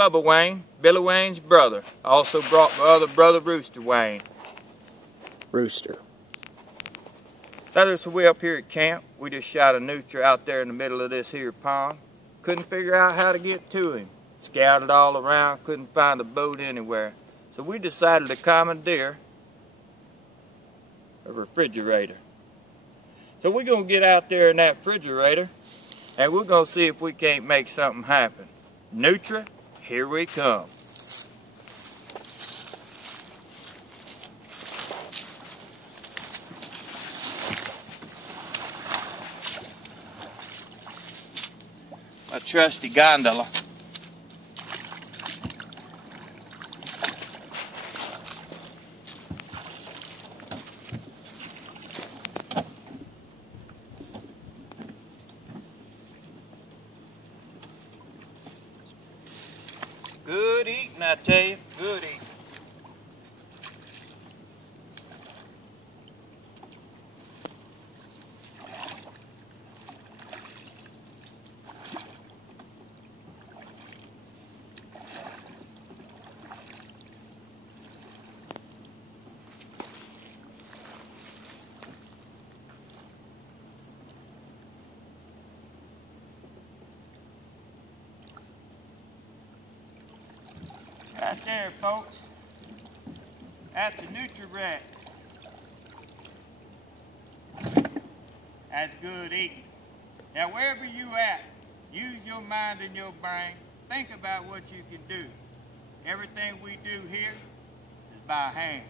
Bubba Wayne, Billy Wayne's brother. Also brought my other brother, Rooster Wayne. Rooster. So we up here at camp. We just shot a nutria out there in the middle of this here pond. Couldn't figure out how to get to him. Scouted all around, couldn't find a boat anywhere. So we decided to commandeer a refrigerator. So we're going to get out there in that refrigerator and we're going to see if we can't make something happen. Nutria, here we come. A trusty gondola. Good eating, I tell you, good eating. Right there, folks. That's the nutria rack. That's good eating. Now, wherever you at, use your mind and your brain. Think about what you can do. Everything we do here is by hand.